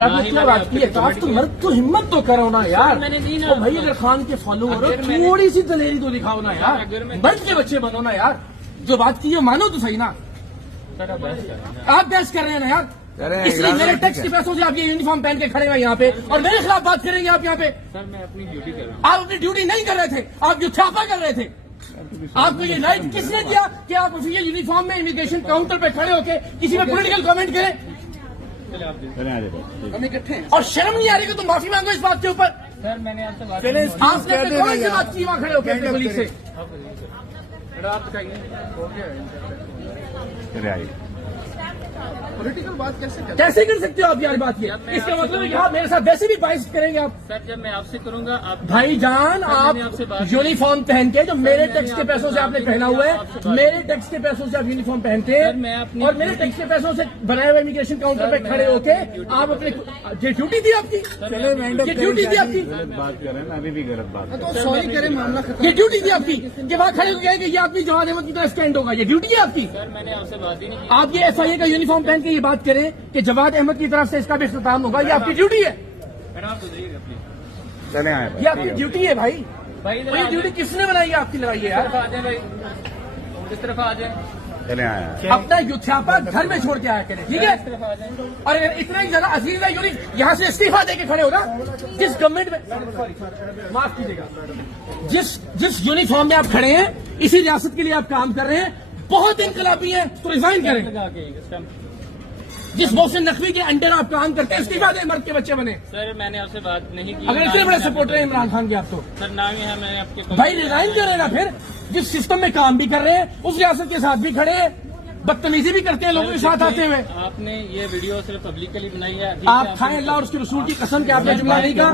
आपने क्या बात की है? आप तो मर्द तो हिम्मत तो करो ना यार। तो भाई अगर खान के फॉलोअर हो थोड़ी सी दलेरी तो दिखाओ ना यार। मर्द के बच्चे बनो ना यार। जो बात की है मानो तो सही ना। आप बहस कर रहे हैं ना यार। इसलिए मेरे टैक्स के पैसों से आप ये यूनिफॉर्म पहन के खड़े हुए यहाँ पे और मेरे खिलाफ बात करेंगे आप यहाँ पे। सर मैं अपनी ड्यूटी कर रहा हूँ। आप अपनी ड्यूटी नहीं कर रहे थे, आप जो छापा कर रहे थे। आपको ये राइट किसने दिया कि आप ऑफिशियल यूनिफॉर्म में इमिग्रेशन काउंटर पे खड़े होके किसी में पॉलिटिकल कमेंट करें? और शर्म नहीं आ रही कि तुम माफी मांगो इस बात के ऊपर? सर मैंने आपसे बात आपने अपने कौन सी बात की वहाँ खड़े होकर अपने पुलिस से? आप बताइए पॉलिटिकल बात कैसे कर सकते हो आप यार बात ये? इसका मतलब है कि आप मेरे साथ वैसे भी बाइस करेंगे आप। सर जब मैं आपसे करूंगा आप भाईजान आप यूनिफॉर्म पहन के जो मेरे टैक्स के पैसों से आपने पहना हुआ है, मेरे टैक्स के पैसों से आप यूनिफॉर्म पहनते हैं और मेरे टैक्स के पैसों से बनाए हुए इमिग्रेशन काउंटर पे खड़े होके आप अपने ये ड्यूटी थी आपकी, ये ड्यूटी थी आपकी। बात कर रहे हैं, अभी भी गलत बात तो सॉरी करें मामला खत्म। ये ड्यूटी थी आपकी कि वहाँ खड़े हो गए कि ये आदमी जवान अहमद की तरह स्टैंड होगा, ये ड्यूटी है आपकी। सर मैंने आपसे बात ही नहीं की। आप ये FIA का यूनिफॉर्म पहन के ये बात करें कि जवाद अहमद की तरफ से इसका भी इख्तिताम होगा, ये आपकी ड्यूटी है। मैडम आप गुजरिएगा प्लीज। चले आए ये आपकी ड्यूटी है भाई। भाई तो ये ड्यूटी किसने बनाई है आपकी? लगाई है यार। आ जाए भाई, इस तरफ आ जाए, चले आए अपना युद्धापा घर में छोड़ के आया करें, ठीक है? इस तरफ आ जाए। और अगर इतना ही ज्यादा अजीज है यूनिट यहाँ से इस्तीफा देके खड़े हो ना, जिस गवर्नमेंट में, माफ कीजिएगा, जिस यूनिफॉर्म में आप खड़े हैं, इसी रियासत के लिए आप काम कर रहे हैं, बहुत इनकलाबी है तो रिजाइन करें। लगा के स्टंप। जिस मोहसिन नकवी के अंडर आप काम करते हैं, इस्तीफा दें, मर्द के बच्चे बने। सर मैंने आपसे बात नहीं की। अगर इतने बड़े सपोर्टर हैं इमरान खान के आप तो सर ना ही है, मैंने आपके भाई रिजाइन करें ना। फिर जिस सिस्टम में काम भी कर रहे हैं उस रियासत के साथ भी खड़े हैं, बदतमीजी भी करते हैं लोगों के साथ आते हुए। आपने ये वीडियो सिर्फ पब्लिकली बनाई है। आप खाएं अल्लाह और उसके रसूल की कसम के आपने जुमला नहीं कहा।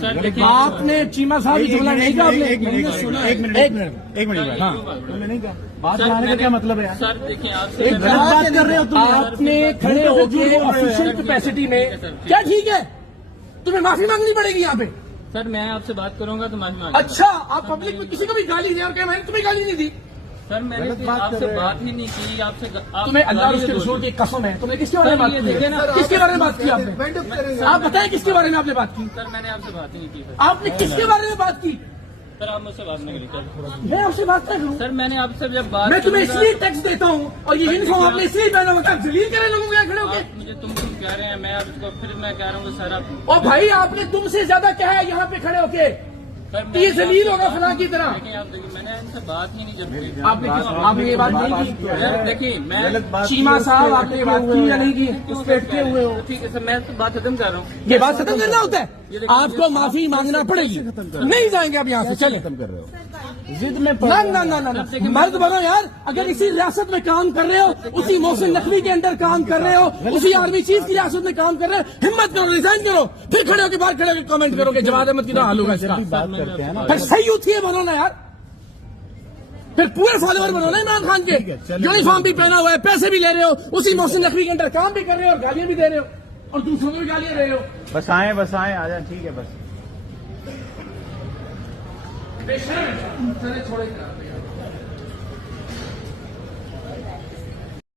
सर देखिए आपने चीमा साहब की जुमला नहीं कहा आपने। एक मिनट हाँ नहीं कहा बात बनाने का क्या मतलब है यार? सर देखिए आपसे एक गलत बात कर रहे हो तुम। आपने खड़े होके ऑफिशियल कैपेसिटी में क्या ठीक है, तुम्हें माफी मांगनी पड़ेगी यहाँ पे। सर मैं आपसे बात करूंगा तो माफी मांग। अच्छा आप पब्लिक में किसी को भी गाली दें और कहें मैंने तुम्हें गाली नहीं दी। सर मैंने आपसे बात ही नहीं की। आपसे तुम्हें अल्लाह और उसके रसूल की कसम है, तुमने किसके बारे में बात की? किसके बारे में बात की आपने? आप बताएं किसके बारे में आपने बात की? सर मैंने आपसे बात ही नहीं की। आपने किसके बारे में बात की? सर आप मुझसे बात नहीं करी। मैं आपसे बात कर रहा हूँ। सर मैंने आपसे जब बात, मैं तुम्हें इसलिए टैक्स देता हूँ और ये यूनिफॉर्म आपने इसलिए पहना होता है जलील करें लोगों को खड़े होके। मुझे तुम कह रहे हैं, मैं आपको फिर मैं कह रहा हूँ सर आप। और भाई आपने तुमसे ज्यादा क्या है यहाँ पे खड़े होके? ये जलील होगा फलां की तरह। देखिए मैंने इनसे बात ही नहीं जब आपने ये बात नहीं की? देखिए मैं चीमा साहब आपने ये बात की या नहीं की? उस पे अटके हुए हो। ठीक है सर मैं तो बात खत्म कर रहा हूँ। ये बात खत्म करना होता है, आपको माफी मांगना पड़ेगी। नहीं जाएंगे आप यहाँ से, चले। खत्म कर रहे हो जिद में ना मर्द बनो यार। अगर इसी रियासत में काम कर रहे हो, उसी मोहसिन नकवी के अंदर काम कर रहे हो, उसी आर्मी चीफ की रियासत में काम कर रहे हो, हिम्मत करो, रिजाइन करो, फिर खड़े होकर बाहर खड़े होकर कमेंट करो कि जवाद अहमद की तरह हाल होगा इसका। बात करते हैं ना, फिर सही यूथ ही बनो ना यार, फिर पूरे फॉलोअर बनो ना इमरान खान के। यूनिफॉर्म भी पहना हुआ है, पैसे भी ले रहे हो, उसी मोहसिन नकवी के अंदर काम भी कर रहे हो और गालियां भी दे रहे हो और दूसरों को भी गालियां दे रहे हो। बस आए आ जाए, ठीक है बस। छोड़े